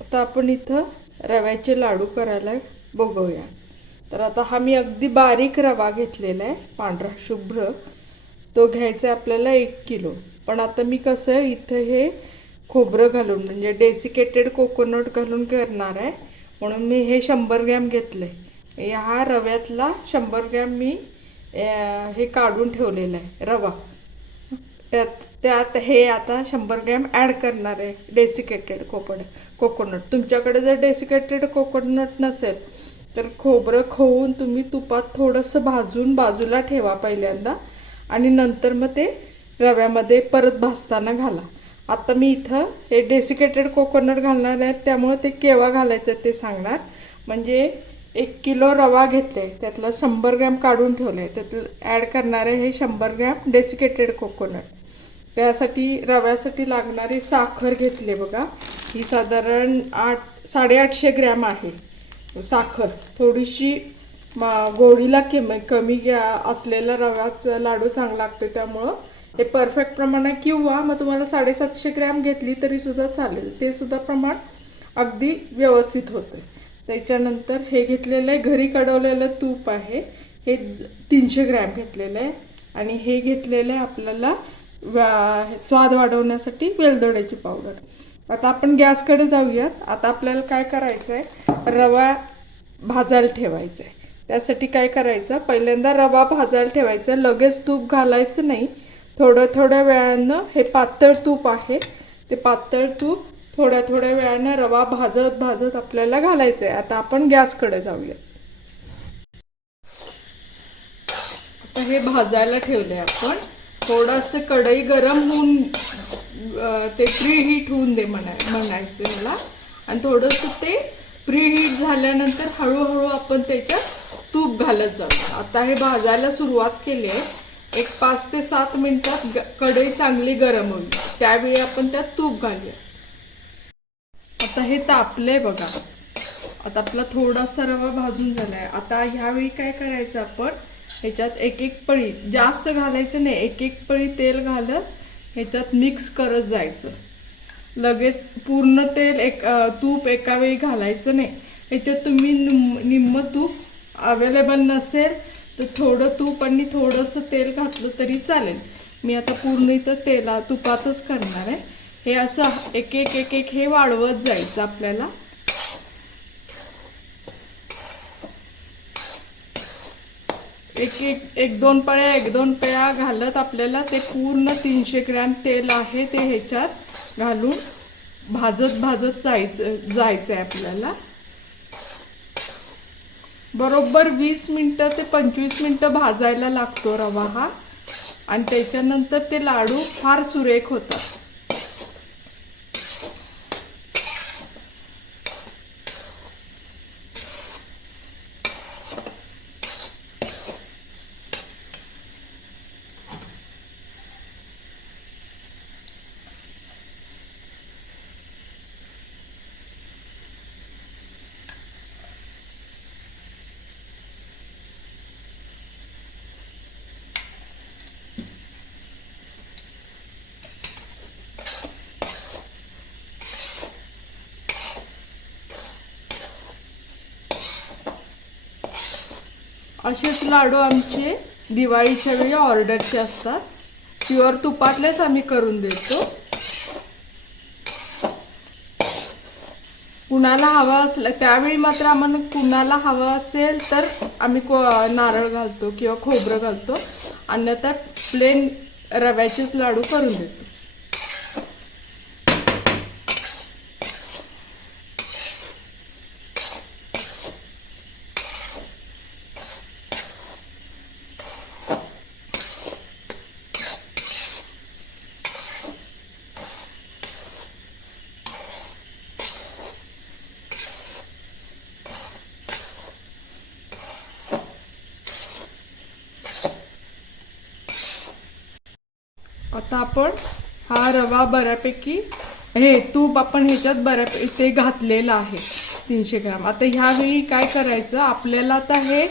आता आपण इथं रव्याचे लाडू करायला बघूया. तर आता हा मी अगदी बारीक रवा घेतलेला आहे पांढरा शुभ्र. तो घ्यायचा आहे आपल्याला एक किलो. पण आता मी कसं आहे इथं हे खोबरं घालून म्हणजे डेसिकेटेड कोकोनट घालून करणार आहे. म्हणून मी हे शंभर ग्रॅम घेतलं आहे ह्या रव्यातला शंभर ग्रॅम मी हे काढून ठेवलेलं आहे रवा. त्यात त्यात हे आता शंभर ग्रॅम ॲड करणार आहे डेसिकेटेड कोकोनट. कोकोनट. तुमच्याकडे जर डेसिकेटेड कोकोनट नसेल तर खोबरं खवून तुम्ही तुपात थोडंसं भाजून बाजूला ठेवा पहिल्यांदा आणि नंतर मग ते रव्यामध्ये परत भाजताना घाला. आता मी इथं हे डेसिकेटेड कोकोनट घालणार आहे त्यामुळे ते केव्हा घालायचं ते सांगणार. म्हणजे एक किलो रवा घेतले त्यातलं शंभर ग्रॅम काढून ठेवले त्यातलं ॲड करणार आहे हे शंभर ग्रॅम डेसिकेटेड कोकोनट. त्यासाठी रव्यासाठी लागणारी साखर घेतली बघा. ही साधारण आठ साडेआठशे ग्रॅम आहे. साखर. थोडीशी मा- गोडीला कमी कमी घ्या- असलेला रव्याचा लाडू चांगला लागतो त्यामुळं. हे परफेक्ट प्रमाण आहे किंवा मग तुम्हाला साडेसातशे ग्रॅम घेतली तरी सुद्धा चालेल. ते सुद्धा प्रमाण अगदी व्यवस्थित होतं त्याच्यानंतर हे घेतलेलं आहे घरी कडवलेलं तूप आहे. हे तीनशे ग्रॅम घेतलेलं आहे. आणि हे घेतलेलं आहे आपल्याला स्वाद वाढवण्यासाठी वेलदोड्याची पावडर आता आपण गॅसकडे जाऊयात. आता आपल्याला काय करायचं आहे रवा भाजायला ठेवायचा आहे त्यासाठी काय करायचं? पहिल्यांदा रवा भाजायला ठेवायचा. लगेच तूप घालायचं नाही. थोडं थोड्या वेळानं हे पातळ तूप आहे. ते पातळ तूप थोड्या थोड्या वेळानं रवा भाजत भाजत आपल्याला घालायचं आहे आता आपण गॅसकडे जाऊया आता हे भाजायला ठेवलंय आपण. थोडंसं कढई गरम होऊन ते प्रीहीट होऊन दे म्हणाय म्हणायचं मला आणि थोडंसं ते प्रीहीट झाल्यानंतर हळूहळू आपण त्याच्यात तूप घालत जातो आता हे भाजायला सुरुवात केली आहे. एक पाच ते सात मिनिटात कढई चांगली गरम होईल. त्यावेळी आपण त्यात तूप घालूया. आता हे तापलंय बघा. आता आपला थोडासा रवा भाजून झालाय. आता ह्यावेळी काय करायचं आपण? ह्याच्यात एक एक पळी जास्त घालायचं नाही एक एक पळी तेल घालत ह्याच्यात मिक्स करत जायचं. लगेच पूर्ण तेल एक तूप एका वेळी घालायचं नाही. ह्याच्यात तुम्ही निम- निम्म तूप अवेलेबल नसेल तर थोडं तूप आणि थोडंसं तेल घातलं तरी चालेल. मी आता पूर्ण इथं तेला तुपातच करणार आहे. हे असं एक एक एक एक हे वाढवत जायचं आपल्याला. एक एक एक दोन पळ्या एक दोन पळ्या घालत आपल्याला ते पूर्ण तीनशे ग्रॅम तेल आहे ते ह्याच्यात घालून भाजत भाजत जायचं जायचं आहे आपल्याला. बरोबर वीस मिनटं ते पंचवीस मिनटं भाजायला लागतो रवा हा. आणि त्याच्यानंतर ते लाडू फार सुरेख होतात. असेच लाडू आमचे दिवाळीच्या वेळी ऑर्डरचे असतात. प्युअर तुपातलेच आम्ही करून देतो. कुणाला हवा असलं त्यावेळी मात्र आम्हाला कुणाला हवं असेल तर आम्ही को नारळ घालतो किंवा खोबरं घालतो. अन्यथा प्लेन रव्याचेच लाडू करून देतो. आता आपण हा रवा बऱ्यापैकी हे तूप आपण ह्याच्यात बऱ्यापैकी ते घातलेलं आहे तीनशे ग्राम. आता ह्यावेळी काय करायचं आपल्याला आता हे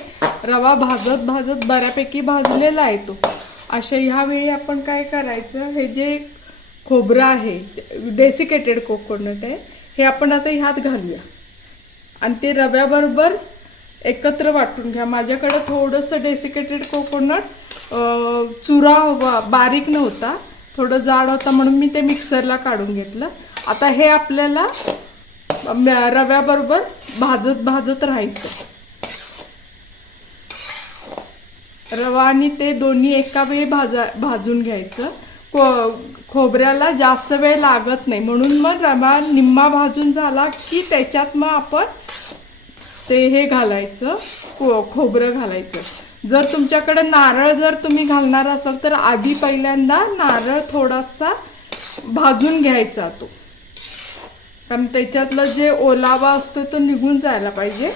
रवा भाजत भाजत बऱ्यापैकी भाजलेला आहे तो. अशा ह्यावेळी आपण काय करायचं हे जे खोबरं आहे डेसिकेटेड कोकोनट आहे हे आपण आता ह्यात घालूया. आणि ते रव्याबरोबर एकत्र वाटून घ्या. माझ्याकडं थोडंसं डेसिकेटेड कोकोनट चुरा बारीक नव्हता थोडं जाड होता म्हणून मी ते मिक्सरला काढून घेतलं. आता हे आपल्याला रव्याबरोबर भाजत भाजत राहायचं. रवा आणि ते दोन्ही एका वेळी भाजा भाजून घ्यायचं. को खोबऱ्याला जास्त वेळ लागत नाही. म्हणून मग रवा निम्मा भाजून झाला की त्याच्यात मग आपण ते हे घालायचं खो खोबरं घालायचं. जर तुमच्याकडे नारळ जर तुम्ही घालणार असाल तर आधी पहिल्यांदा नारळ थोडासा भाजून घ्यायचा तो. कारण त्याच्यातलं जे ओलावा असतो तो निघून जायला पाहिजे.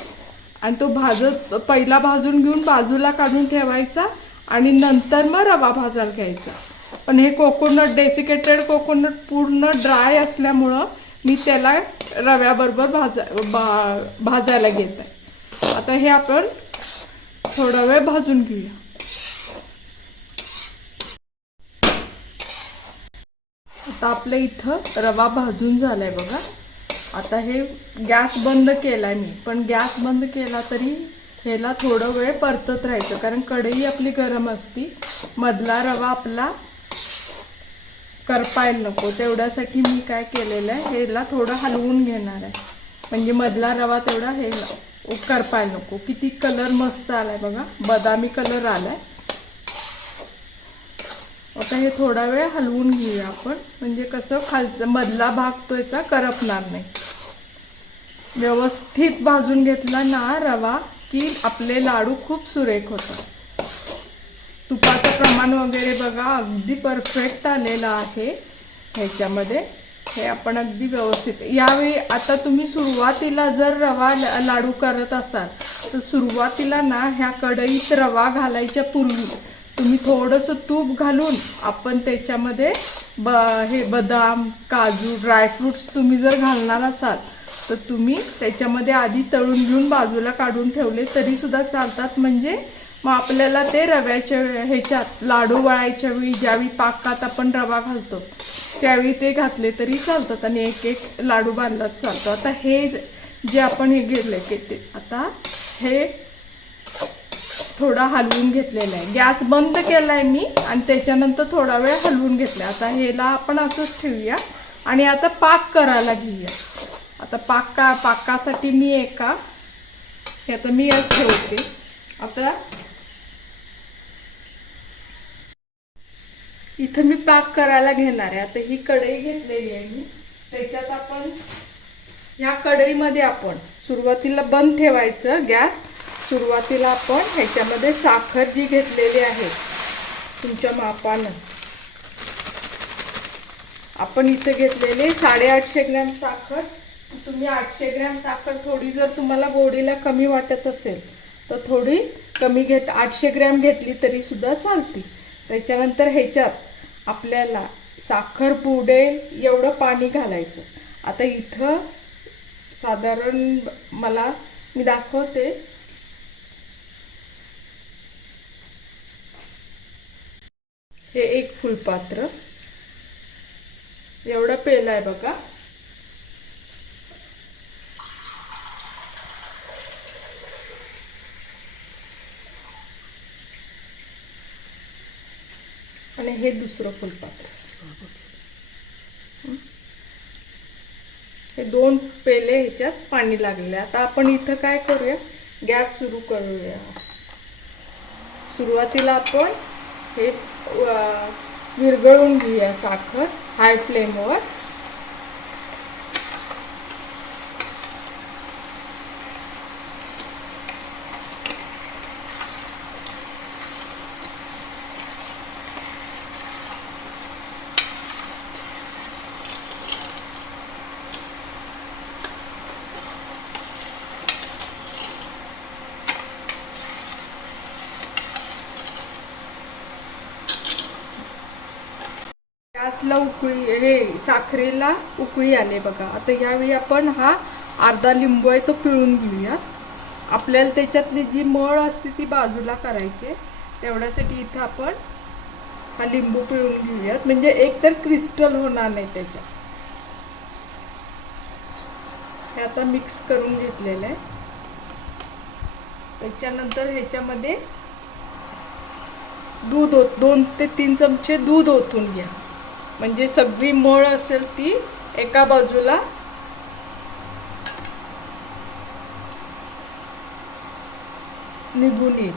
आणि तो भाजत पहिला भाजून घेऊन बाजूला काढून ठेवायचा आणि नंतर मग रवा भाजायला घ्यायचा. पण हे कोकोनट डेसिकेटेड कोकोनट पूर्ण ड्राय असल्यामुळं मी त्याला रव्याबरोबर भाजा भा भाजायला घेत. आहे आता हे आपण थोडा वेळ भाजून घेऊया. आता आपल्या इथं रवा भाजून झालाय बघा. आता हे गॅस बंद केलाय मी. पण गॅस बंद केला तरी ह्याला थोडं वेळ परतत राहायचं. कारण कढई आपली गरम असती. मधला रवा आपला करपायला नको. तेवढ्यासाठी मी काय केलेलं आहे ह्याला थोडं हलवून घेणार आहे. म्हणजे मधला रवा तेवढा हे करपायला नको. किती कलर मस्त आलाय बघा. बदामी कलर आलाय. आता हे थोडा वेळ हलवून घेऊया आपण. म्हणजे कसं खालचं मधला भाग तो याचा करपणार नाही. व्यवस्थित भाजून घेतला ना रवा की आपले लाडू खूप सुरेख होतात. तुपाचं प्रमाण वगैरे बघा अगदी परफेक्ट आलेलं आहे. ह्याच्यामध्ये हे आपण अगदी व्यवस्थित. यावेळी आता तुम्ही सुरुवातीला जर रवा ल- लाडू करत असाल तर सुरुवातीला ना ह्या कढईत रवा घालायच्या पूर्वी तुम्ही थोडंसं तूप घालून आपण त्याच्यामध्ये ब हे बदाम काजू ड्रायफ्रुट्स तुम्ही जर घालणार असाल तर तुम्ही त्याच्यामध्ये आधी तळून घेऊन बाजूला काढून ठेवले तरीसुद्धा चालतात. म्हणजे मग आपल्याला ते रव्याच्या ह्याच्यात लाडू वळायच्या वेळी ज्यावेळी पाकात आपण रवा घालतो त्यावेळी ते घातले तरी चालतात आणि एक एक लाडू बांधलाच चालतो. आता हे जे आपण हे घेतले की ते आता हे थोडा हलवून घेतलेला आहे. गॅस बंद केला आहे मी आणि त्याच्यानंतर थोडा वेळ हलवून घेतला आता ह्याला आपण असंच ठेवूया आणि आता पाक करायला घेऊया. आता पाका पाकासाठी मी एका हे आता मी ठेवते. आता इथं मी पाक करायला घेणार आहे. आता ही कढई घेतलेली आहे मी. त्याच्यात आपण ह्या कढईमध्ये आपण सुरुवातीला बंद ठेवायचं गॅस. सुरुवातीला आपण ह्याच्यामध्ये साखर जी घेतलेली आहे तुमच्या मापानं. आपण इथं घेतलेले साडेआठशे ग्रॅम साखर. तुम्ही आठशे ग्रॅम साखर थोडी जर तुम्हाला गोडीला कमी वाटत असेल तर थोडी कमी घेत आठशे ग्रॅम घेतली तरी सुद्धा चालते. त्याच्यानंतर ह्याच्यात आपल्याला साखर पुडेल एवढं पाणी घालायचं. आता इथं साधारण मला मी दाखवते. हे एक फुलपात्र. एवढं पेलं आहे बघा. आणि हे दुसरं फुलपात्र हे? दोन पेले ह्याच्यात पाणी लागले आता आपण इथं काय करूया? गॅस सुरू करूया. सुरुवातीला आपण हे विरघळून घेऊया साखर हाय फ्लेमवर. गॅसला उकळी हे साखरेला उकळी आले बघा. आता यावेळी आपण हा अर्धा लिंबू आहे तो पिळून घेऊया. आपल्याला त्याच्यातली जी मळ असते ती बाजूला करायची तेवढ्यासाठी इथं आपण हा लिंबू पिळून घेऊयात. म्हणजे एक तर क्रिस्टल होणार नाही त्याच्यात. हे आता मिक्स करून घेतलेलं आहे. त्याच्यानंतर ह्याच्यामध्ये दूध ओत दोन ते तीन चमचे दूध ओतून घ्या. म्हणजे सगळी मळ असेल ती एका बाजूला. निघून येईल.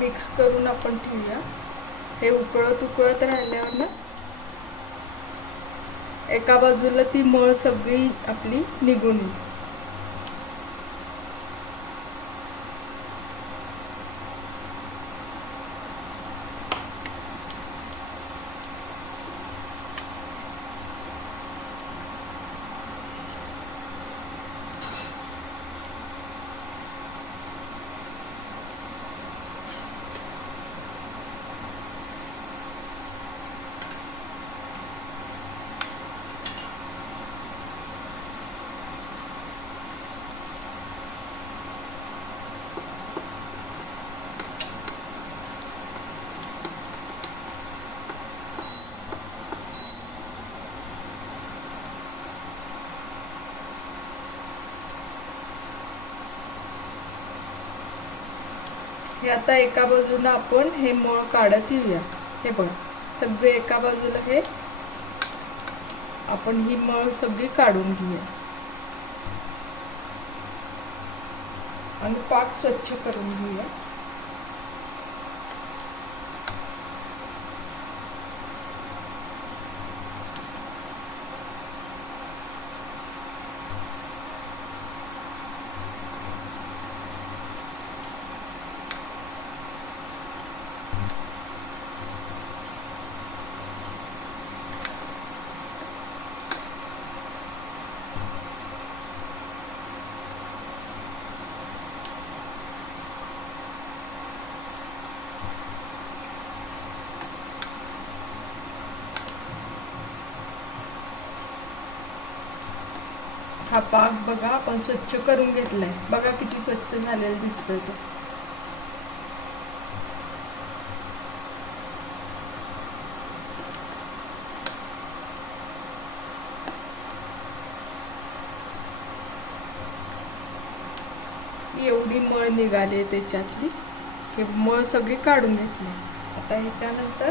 मिक्स करून आपण ठेवूया. हे उकळत उकळत राहिल्यावर ना एका बाजूला ती मळ सगळी आपली निघून येईल. हे आता एका बाजूला आपण हे मळ काढत येऊया. हे बघ सगळे एका बाजूला हे आपण ही मळ सगळी काढून घेऊया. आणि पाक स्वच्छ करून घेऊया. हा पाक बघा आपण स्वच्छ करून घेतलाय. बघा किती स्वच्छ झालेला दिसतोय तो. एवढी मळ निघाली त्याच्यातली. हे मळ सगळी काढून घेतली. आता ह्याच्यानंतर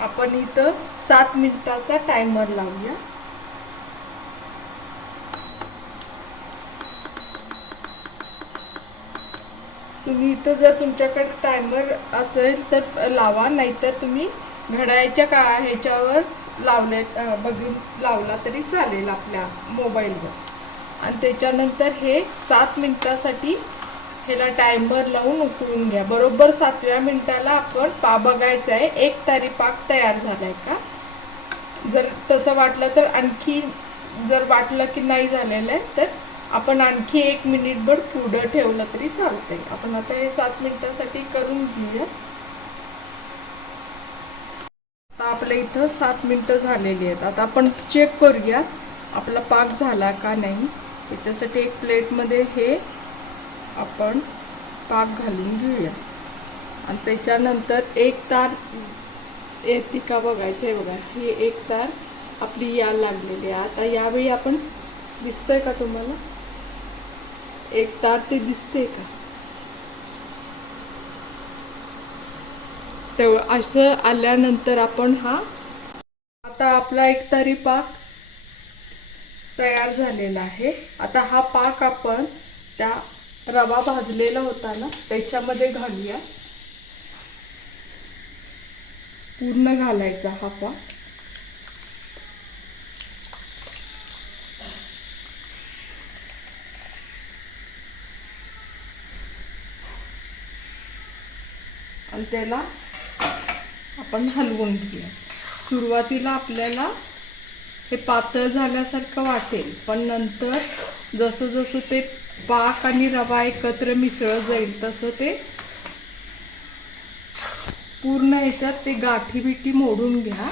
आपण इथं सात मिनिटाचा टायमर लावूया. तुम्ही इथं जर तुमच्याकडे टायमर असेल तर लावा नाहीतर तुम्ही घड्याळच्या का ह्याच्यावर लावले बघून लावला तरी चालेल आपल्या मोबाईलवर आणि त्याच्यानंतर हे सात मिनटासाठी ह्याला टायमर लावून उकळून घ्या. बरोबर सातव्या मिनिटाला आपण पा बघायचं आहे. एक तारी पाक तयार झाला आहे का? जर तसं वाटलं तर आणखी जर वाटलं की नाही झालेलं आहे तर आपण आणखी एक मिनिटभर पुढं ठेवलं तरी चालतंय. आपण आता हे सात मिनिटासाठी करून घेऊया. आता आपल्या इथं सात मिनिटं झालेली आहेत. आता आपण चेक करूया आपला पाक झाला का नाही. त्याच्यासाठी एक प्लेटमध्ये हे आपण पाक घालून घेऊया. आणि त्याच्यानंतर एक तार येते का बघायचं आहे बघा. ही एक तार आपली या लागलेली आहे. आता यावेळी आपण दिसतंय का तुम्हाला? एक तार ते दिसते का? तेव्हा असं आल्यानंतर आपण हा आता आपला एक तरी पाक तयार झालेला आहे. आता हा पाक आपण त्या रवा भाजलेला होता ना त्याच्यामध्ये घालूया. पूर्ण घालायचा हा पाक. आणि त्याला आपण हलवून घेऊया. सुरुवातीला आपल्याला हे पातळ झाल्यासारखं वाटेल पण नंतर जसं जसं ते पाक आणि रवा एकत्र मिसळत जाईल तसं ते पूर्ण ह्याच्यात ते गाठी बिठी मोडून घ्या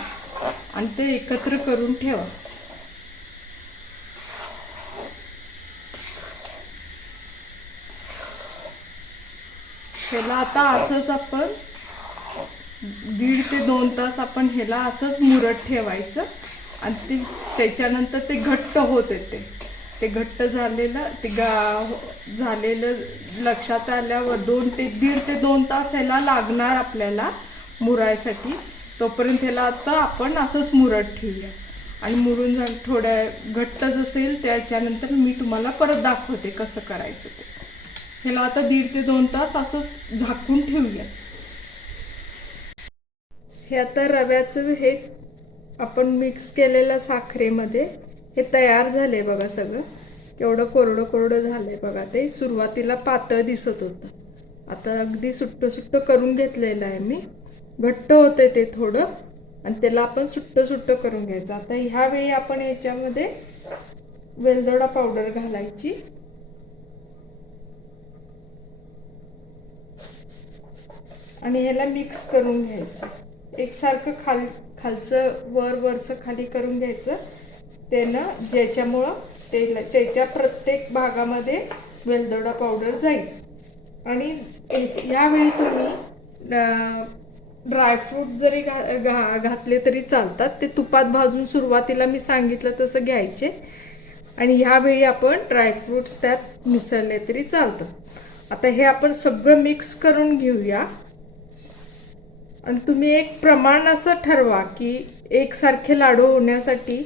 आणि ते एकत्र करून ठेवा. ह्याला आता असंच आपण दीड ते दोन तास आपण ह्याला असंच मुरत ठेवायचं. आणि ते त्याच्यानंतर ते घट्ट होत येते. ते घट्ट झालेलं ते गा झालेलं लक्षात आल्यावर दोन ते दीड ते दोन तास ह्याला लागणार आपल्याला मुरायसाठी. तोपर्यंत ह्याला आता आपण असंच मुरत ठेवूया. आणि मुरून झालं थोड्या घट्ट असेल त्याच्यानंतर मी तुम्हाला परत दाखवते कसं करायचं ते. ह्याला आता दीड ते दोन तास असंच झाकून ठेवूया. हे आता रव्याचं हे आपण मिक्स केलेलं साखरेमध्ये हे तयार झाले बघा सगळं. केवढं कोरडं कोरडं झालंय बघा ते. सुरुवातीला पातळ दिसत होतं. आता अगदी सुट्ट सुट्ट करून घेतलेलं आहे मी. घट्ट होते ते थोडं. आणि त्याला आपण सुट्ट सुट्ट करून घ्यायचं. आता ह्यावेळी आपण याच्यामध्ये वेलदोडा पावडर घालायची. आणि ह्याला मिक्स करून घ्यायचं. एकसारखं खाल खालचं वर वरचं खाली करून घ्यायचं. त्यानं ज्याच्यामुळं त्याला त्याच्या प्रत्येक भागामध्ये वेलदोडा पावडर जाईल. आणि ह्यावेळी तुम्ही ड्रायफ्रूट जरी घा घा घातले तरी चालतात. ते तुपात भाजून सुरुवातीला मी सांगितलं तसं घ्यायचे. आणि ह्यावेळी आपण ड्रायफ्रुट्स त्यात मिसळले तरी चालतं. आता हे आपण सगळं मिक्स करून घेऊया. आणि तुम्ही एक प्रमाण असं ठरवा की एकसारखे लाडू होण्यासाठी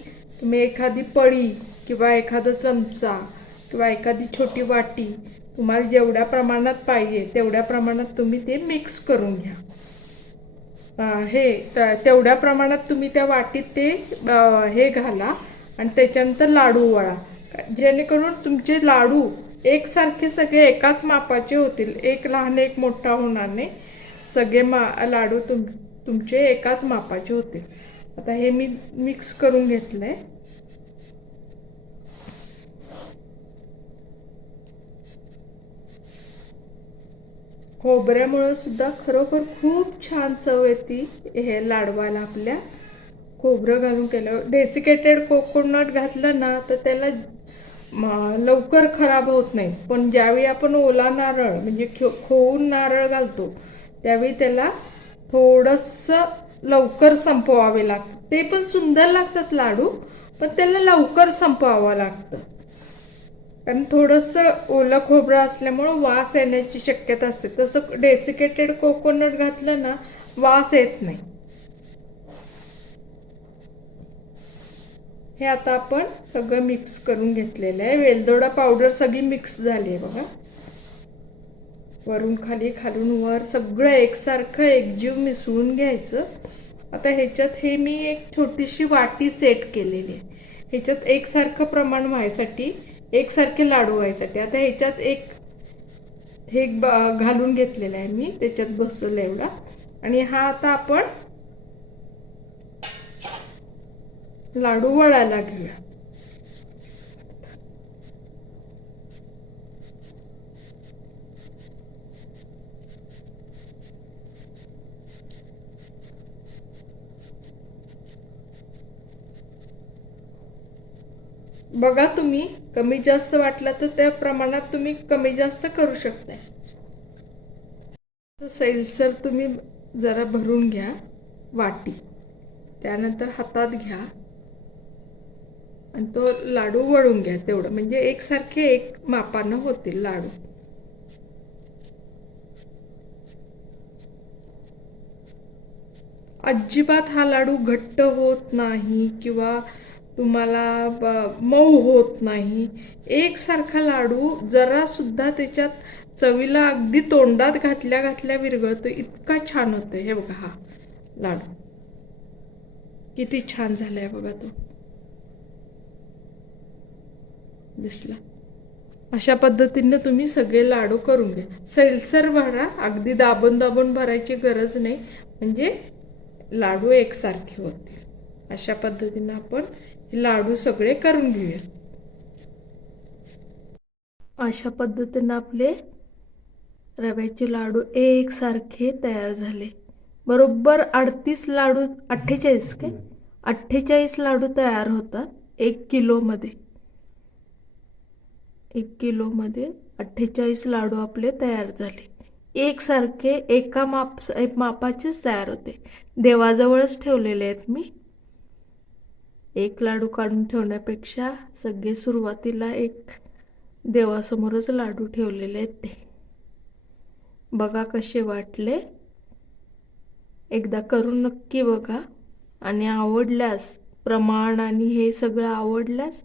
तुम्ही एखादी पळी किंवा एखादा चमचा किंवा एखादी छोटी वाटी तुम्हाला जेवढ्या प्रमाणात पाहिजे तेवढ्या प्रमाणात तुम्ही ते मिक्स करून घ्या. हे तेवढ्या प्रमाणात तुम्ही त्या वाटीत ते हे घाला आणि त्याच्यानंतर लाडू वळा. जेणेकरून तुमचे लाडू एकसारखे सगळे एकाच मापाचे होतील. एक लहान एक मोठा होणार नाही. सगळे मा लाडू तुम तुमचे एकाच मापाचे होतील. आता हे मी मिक्स करून घेतलंय. खोबऱ्यामुळं सुद्धा खरोखर खूप छान चव येते हे लाडवाला आपल्या. खोबरं घालून केलं डेसिकेटेड कोकोनट घातलं ना तर त्याला लवकर खराब होत नाही. पण ज्यावेळी आपण ओला नारळ म्हणजे खोऊन खोवून नारळ घालतो त्यावेळी त्याला थोडंसं लवकर संपवावे लागतं. ते पण सुंदर लागतात लाडू पण त्याला लवकर संपवावं लागतं. कारण थोडंसं ओलं खोबरं असल्यामुळं वास येण्याची शक्यता असते. तसं डेसिकेटेड कोकोनट घातलं ना वास येत नाही. हे आता आपण सगळं मिक्स करून घेतलेलं आहे. वेलदोडा पावडर सगळी मिक्स झाली आहे बघा. वरून खाली खालून वर सगळं एकसारखं एकजीव मिसळून घ्यायचं. आता ह्याच्यात हे मी एक छोटीशी वाटी सेट केलेली आहे. ह्याच्यात एकसारखं प्रमाण व्हायसाठी एकसारखे लाडू व्हायसाठी. आता ह्याच्यात एक हे घालून घेतलेलं आहे मी. त्याच्यात बसवलं एवढा. आणि हा आता आपण लाडू वळायला घेऊया बघा तुम्ही कमी जास्त वाटला तर त्या प्रमाणात तुम्ही कमी जास्त करू शकताय. सैलसर तुम्ही जरा भरून घ्या वाटी. त्यानंतर हातात घ्या. आणि तो लाडू वळून घ्या तेवढं. म्हणजे एकसारखे एक मापानं होतील लाडू. अजिबात हा लाडू घट्ट होत नाही किंवा तुम्हाला मऊ होत नाही. एकसारखा लाडू जरा सुद्धा त्याच्यात चवीला अगदी तोंडात घातल्या घातल्या विरघळतो इतका छान होतो हे बघा हा लाडू. किती छान झालाय बघा तो. दिसला. अशा पद्धतीने तुम्ही सगळे लाडू करून घ्या. सैलसर भरा अगदी दाबून दाबून भरायची गरज नाही. म्हणजे लाडू एकसारखे होतील. अशा पद्धतीनं आपण हे लाडू सगळे करून घेऊया. अशा पद्धतीनं आपले रव्याचे लाडू एकसारखे तयार झाले. बरोबर अडतीस लाडू अठ्ठेचाळीस काय? अठ्ठेचाळीस लाडू तयार होतात एक किलोमध्ये. एक किलोमध्ये अठ्ठेचाळीस लाडू आपले तयार झाले. एकसारखे एका माप एक मापाचेच तयार होते. देवाजवळच ठेवलेले आहेत मी. एक लाडू काढून ठेवण्यापेक्षा सगळे सुरुवातीला एक देवासमोरच लाडू ठेवलेले आहेत ते. बघा कसे वाटले. एकदा करून नक्की बघा. आणि आवडल्यास प्रमाण आणि हे सगळं आवडल्यास